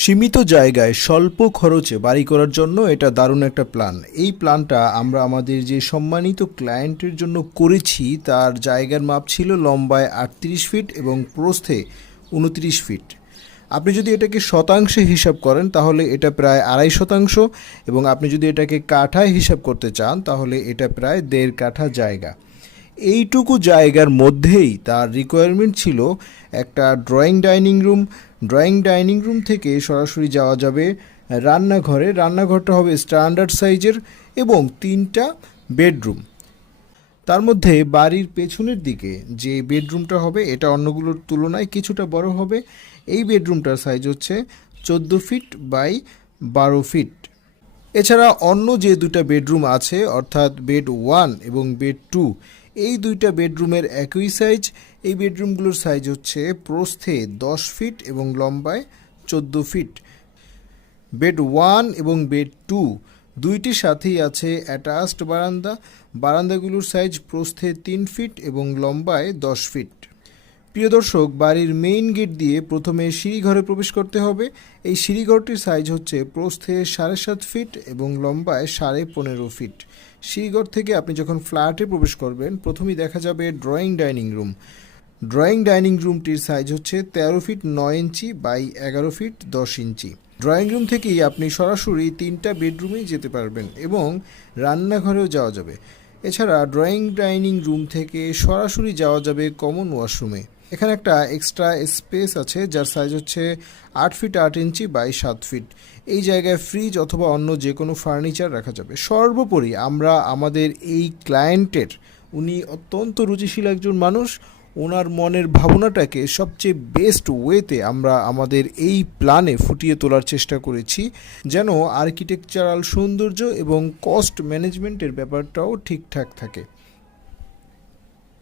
সীমিত জায়গায় স্বল্প খরচে বাড়ি করার জন্য এটা দারুণ একটা প্ল্যান। এই প্ল্যানটা আমরা আমাদের যে সম্মানিত ক্লায়েন্টের জন্য করেছি, তার জায়গার মাপ ছিল লম্বায় 38 ফিট এবং প্রস্থে 29 ফিট। আপনি যদি এটাকে শতাংশে হিসাব করেন তাহলে এটা প্রায় 2.5 শতাংশ, এবং আপনি যদি এটাকে কাঠায় হিসাব করতে চান তাহলে এটা প্রায় 1.5 কাঠা জায়গা। এইটুকু জায়গার মধ্যেই তার রিকোয়ারমেন্ট ছিল একটা ড্রয়িং ডাইনিং রুম থেকে সরাসরি যাওয়া যাবে রান্নাঘরে। রান্নাঘরটা হবে স্ট্যান্ডার্ড সাইজের এবং 3টা বেডরুম। তার মধ্যে বাড়ির পেছনের দিকে যে বেডরুমটা হবে এটা অন্যগুলোর তুলনায় কিছুটা বড় হবে। এই বেডরুমটার সাইজ হচ্ছে 14 ফিট বাই 12 ফিট। এছাড়া অন্য যে দুটা বেডরুম আছে, অর্থাৎ বেড 1 এবং বেড 2, এই দুইটা বেডরুমের একই সাইজ। এই বেডরুমগুলোর সাইজ হচ্ছে প্রস্থে 10 ফিট এবং লম্বায় 14 ফিট। বেড 1 এবং বেড 2 দুইটির সাথেই আছে অ্যাটাচড বারান্দাগুলোর সাইজ প্রস্থে 3 ফিট এবং লম্বায় 10 ফিট। প্রিয় দর্শক, বাড়ির মেইন গেট দিয়ে প্রথমে সিঁড়িঘরে প্রবেশ করতে হবে। এই সিঁড়িঘরটির সাইজ হচ্ছে প্রস্থে 7.5 ফিট এবং লম্বায় 15.5 ফিট। সিঁড়িঘর থেকে আপনি যখন ফ্ল্যাটে প্রবেশ করবেন প্রথমেই দেখা যাবে ড্রয়িং ডাইনিং রুমটির সাইজ হচ্ছে 13 feet 9 inch by 11 feet 10 inch. Drawing room থেকেই আপনি সরাসরি 3টা বেডরুমেই যেতে পারবেন এবং রান্নাঘরেও যাওয়া যাবে। এছাড়া ড্রয়িং ডাইনিং রুম থেকে সরাসরি যাওয়া যাবে কমন ওয়াশরুমে। এখানে একটা এক্সট্রা স্পেস আছে যার সাইজ হচ্ছে 8 ফিট 8 ইঞ্চি বাই 7 ফিট। এই জায়গায় ফ্রিজ অথবা অন্য যে কোনো ফার্নিচার রাখা যাবে। সর্বোপরি আমরা আমাদের এই ক্লায়েন্টের, উনি অত্যন্ত রুচিশীল একজন মানুষ, ওনার মনের ভাবনাটাকে সবচেয়ে বেস্ট ওয়েতে আমরা আমাদের এই প্ল্যানে ফুটিয়ে তোলার চেষ্টা করেছি, যেন আর্কিটেকচারাল সৌন্দর্য এবং কস্ট ম্যানেজমেন্টের ব্যাপারটাও ঠিকঠাক থাকে।